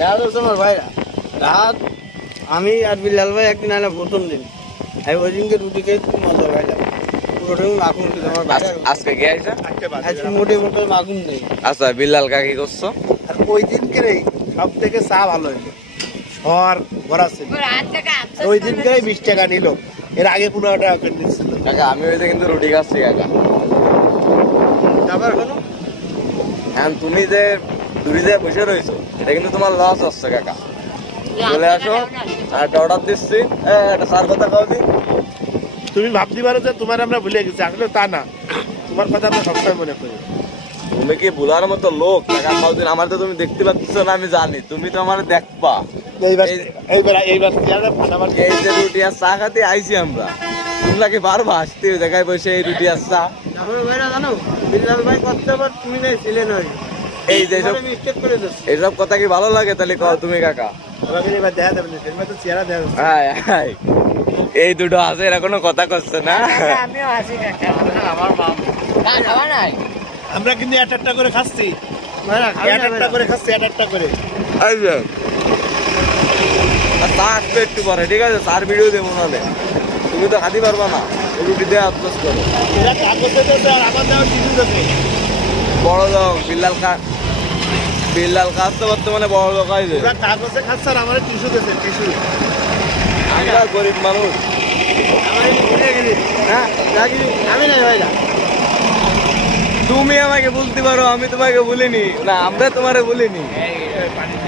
তোমার ভাইরা রাত আমি আর বিল্লাল ভাই একদিন আইলাম প্রথম দিন আমি ওই দিনকে রুটি খেয়ে খুব মজা পাইলাম পুরোটাই মাখন ছিল আমার আজকে গিয়েছে আজকে মোটে মোটে মাখন নেই। আচ্ছা বিল্লাল কা কি করছো? আর ওই দিনকে সব থেকে চা ভালো হইলো শহর ভরা ছিল ওই দিনকে 20 টাকা নিল, এর আগে 15 টাকা করে নিচ্ছিল। কাকা আমি ওইতে কিন্তু রুটি খাচ্ছি কাকা। তারপর কোনো এখন তুমি যে দূরে যে বসে রয়েছো এটা কিন্তু তোমার লস হচ্ছে কাকা। চলে আসো আর একটা অর্ডার দিচ্ছি, একটা সার কথা কাও দি। তুমি ভাবতে পারো যে তোমার আমরা ভুলে গেছি, আসলে তা না, তোমার কথা আমরা সবসময় মনে করি। তুমি কি ভুলার মতো লোক? টাকা খাও দিন আমার তো তুমি দেখতে পাচ্ছ না, আমি জানি তুমি তো আমার দেখবা। এইবার চেয়ারটা ফাটাবার এই যে রুটি আর চা খাতে আইছি আমরা, তোমরা কি পারবা আসতে ওই জায়গায় বসে এই রুটি আর চা? তারপরে ভাইরা জানো বিল্লাল ভাই কত আবার তুমি নাই ছিলেন ওই এই যে সব মিস্টেক করে দিচ্ছি। এইসব কথা কি ভালো লাগে? তাহলে কও তুমি কাকা। আমাকে এবার দেখা যাবে না, এবার তো চেহারা দেখা যাচ্ছে। হাই হাই, এই দুটো আছে এরা কোনো কথা করছে না। আমিও আছি কাকা আমার মা খাওয়া নাই। আমরা কিন্তু একটা করে খাচ্ছি, ভাইরা একটা করে খাচ্ছি, একটা করে। আচ্ছা আর চা আসবে একটু পরে, ঠিক আছে? চার ভিডিও দেবো নাহলে তুমি তো খাতে পারবা না, রুটি দিয়ে আত্মস করো। এরা কাগজে দেবে আর আমার দেওয়া টিভি দেবে। বড় লোক বিল্লাল কাজ তো বর্তমানে বড় লোক হয়েছে। এরা কাগজে খাচ্ছে আর আমার টিস্যু দেবে, টিস্যু। আমরা গরিব মানুষ। হ্যাঁ আমি নাই ভাইরা তুমি আমাকে বলতে পারো, আমি তোমাকে বলিনি না, আমরা তোমারে বলিনি।